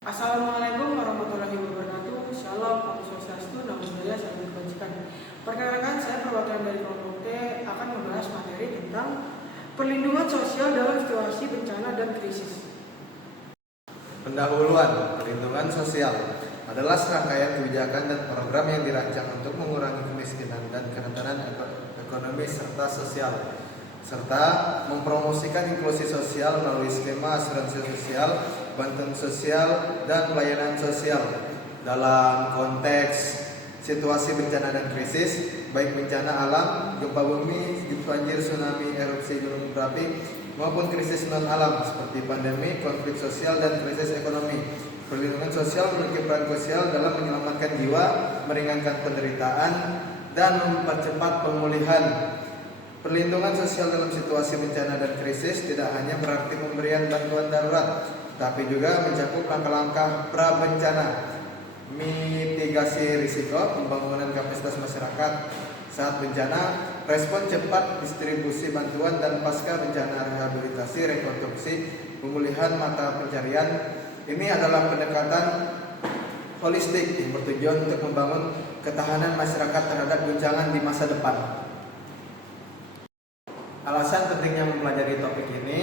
Assalamualaikum warahmatullahi wabarakatuh. Shalom, Om Swastiastu, Namo Buddhaya, Salam Kebajikan. Perkenalkan, saya perwakilan dari kelompok T akan membahas materi tentang perlindungan sosial dalam situasi bencana dan krisis. Pendahuluan perlindungan sosial adalah serangkaian kebijakan dan program yang dirancang untuk mengurangi kemiskinan dan kerentanan ekonomi serta sosial, serta mempromosikan inklusi sosial melalui skema asuransi sosial, bantuan sosial, dan pelayanan sosial dalam konteks situasi bencana dan krisis, baik bencana alam, gempa bumi, banjir, tsunami, erupsi gunung berapi, maupun krisis non-alam seperti pandemi, konflik sosial, dan krisis ekonomi. Perlindungan sosial memiliki peran krusial dalam menyelamatkan jiwa, meringankan penderitaan, dan mempercepat pemulihan. Perlindungan sosial dalam situasi bencana dan krisis tidak hanya berarti pemberian bantuan darurat, tapi juga mencakup langkah-langkah pra-bencana, mitigasi risiko, pembangunan kapasitas masyarakat saat bencana, respon cepat, distribusi bantuan, dan pasca bencana rehabilitasi, rekonstruksi, pemulihan mata pencarian. Ini adalah pendekatan holistik yang bertujuan untuk membangun ketahanan masyarakat terhadap guncangan di masa depan. Alasan pentingnya mempelajari topik ini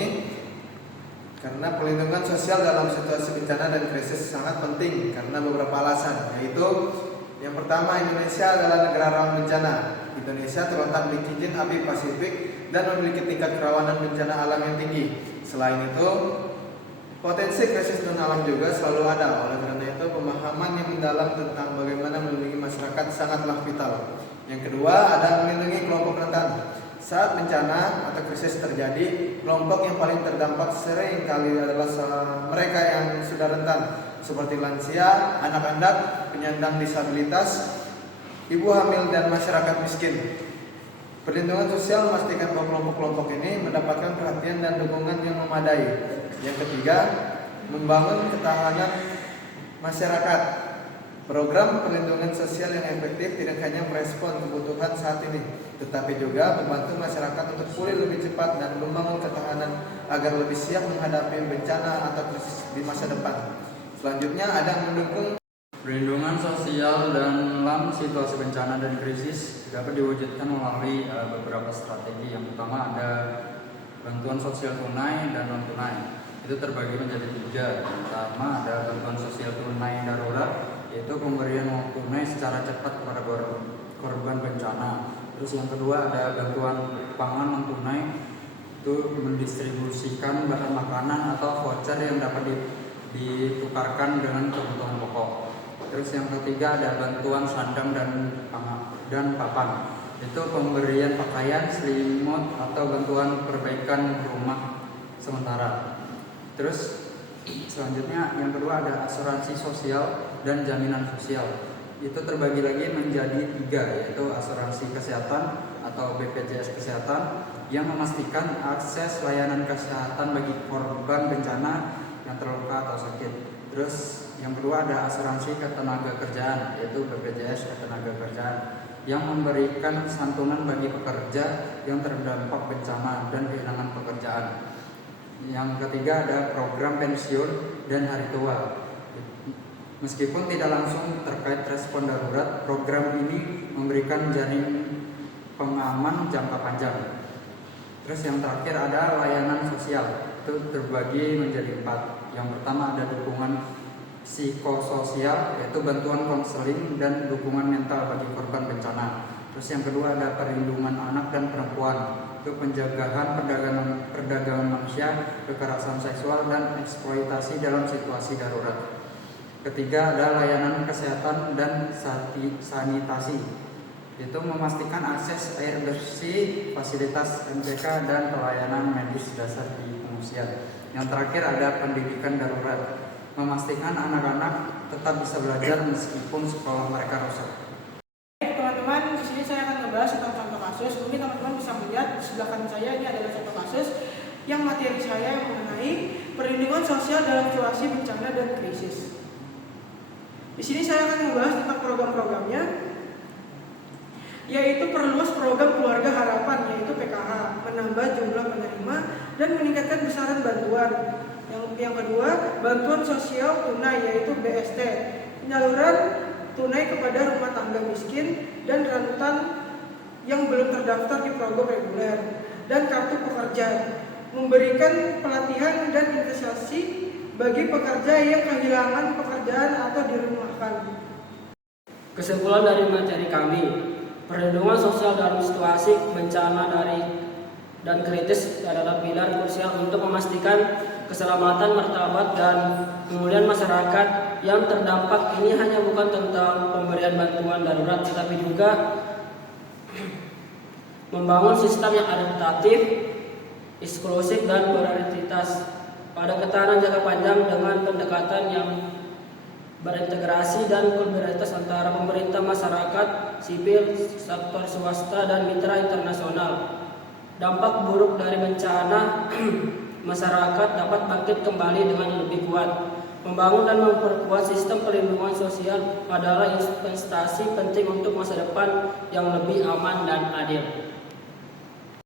karena perlindungan sosial dalam situasi bencana dan krisis sangat penting karena beberapa alasan, yaitu yang pertama, Indonesia adalah negara rawan bencana. Indonesia terletak di cincin api Pasifik dan memiliki tingkat kerawanan bencana alam yang tinggi. Selain itu, potensi krisis non alam juga selalu ada. Oleh karena itu, pemahaman yang mendalam tentang bagaimana melindungi masyarakat sangatlah vital. Yang kedua, ada melindungi kelompok rentan. Saat bencana atau krisis terjadi, kelompok yang paling terdampak sering kali adalah mereka yang sudah rentan, seperti lansia, anak-anak, penyandang disabilitas, ibu hamil, dan masyarakat miskin. Perlindungan sosial memastikan bahwa kelompok-kelompok ini mendapatkan perhatian dan dukungan yang memadai. Yang ketiga, membangun ketahanan masyarakat. Program perlindungan sosial yang efektif tidak hanya merespon kebutuhan saat ini, tetapi juga membantu masyarakat untuk pulih lebih cepat dan membangun ketahanan agar lebih siap menghadapi bencana atau krisis di masa depan. Selanjutnya ada mendukung perlindungan sosial dalam situasi bencana dan krisis dapat diwujudkan melalui beberapa strategi. Yang pertama ada bantuan sosial tunai dan non tunai. Itu terbagi menjadi tiga. Yang pertama ada bantuan sosial tunai darurat, yaitu pemberian uang tunai secara cepat kepada korban bencana. Terus yang kedua ada bantuan pangan non tunai, itu mendistribusikan bahan makanan atau voucher yang dapat ditukarkan dengan kebutuhan pokok. Terus yang ketiga ada bantuan sandang dan papan, itu pemberian pakaian, selimut, atau bantuan perbaikan rumah sementara. Terus selanjutnya yang kedua ada asuransi sosial dan jaminan sosial. Itu terbagi lagi menjadi tiga, yaitu asuransi kesehatan atau BPJS Kesehatan yang memastikan akses layanan kesehatan bagi korban bencana yang terluka atau sakit. Terus yang kedua ada asuransi ketenagakerjaan, yaitu BPJS Ketenagakerjaan yang memberikan santunan bagi pekerja yang terdampak bencana dan kehilangan pekerjaan. Yang ketiga ada program pensiun dan hari tua. Meskipun tidak langsung terkait respon darurat, program ini memberikan jaring pengaman jangka panjang. Terus yang terakhir ada layanan sosial, itu terbagi menjadi 4. Yang pertama ada dukungan psikososial, yaitu bantuan konseling dan dukungan mental bagi korban bencana. Terus yang kedua ada perlindungan anak dan perempuan, itu penjagaan perdagangan manusia, kekerasan seksual, dan eksploitasi dalam situasi darurat. Ketiga ada layanan kesehatan dan sanitasi, itu memastikan akses air bersih, fasilitas MCK, dan pelayanan medis dasar di pengungsian. Yang terakhir ada pendidikan darurat, memastikan anak-anak tetap bisa belajar meskipun sekolah mereka rusak. Teman-teman, di sini saya akan membahas tentang contoh kasus. Mungkin teman-teman bisa melihat di sebelah kanan saya ini adalah contoh kasus yang materi saya mengenai perlindungan sosial dalam situasi bencana dan krisis. Di sini saya akan membahas tentang program-programnya, yaitu perluas program Keluarga Harapan, yaitu PKH, menambah jumlah penerima dan meningkatkan besaran bantuan. Yang kedua, bantuan sosial tunai yaitu BST, penyaluran tunai kepada rumah tangga miskin dan rentan yang belum terdaftar di program reguler, dan kartu pekerja, memberikan pelatihan dan investasi bagi pekerja yang kehilangan pekerjaan atau dirumahkan. Kesimpulan dari materi kami, perlindungan sosial dalam situasi bencana dan kritis adalah pilar krusial untuk memastikan keselamatan, martabat, dan pemulihan masyarakat yang terdampak. Ini hanya bukan tentang pemberian bantuan darurat, tetapi juga membangun sistem yang adaptatif, inklusif, dan berorientasi pada ketahanan jangka panjang dengan pendekatan yang berintegrasi dan kolaborasi antara pemerintah, masyarakat sipil, sektor swasta, dan mitra internasional. Dampak buruk dari bencana masyarakat dapat bangkit kembali dengan lebih kuat. Membangun dan memperkuat sistem perlindungan sosial adalah investasi penting untuk masa depan yang lebih aman dan adil.